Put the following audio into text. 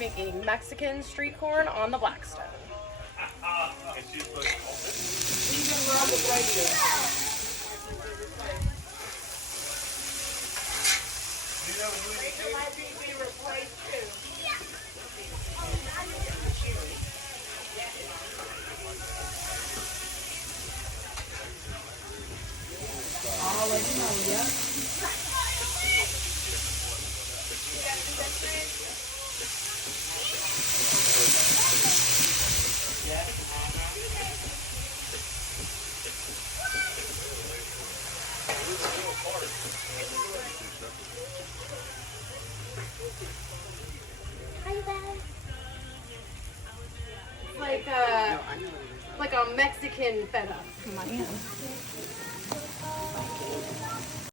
making Mexican street corn on the Blackstone. I'll let you know, yeah. Like a Mexican feta. Man.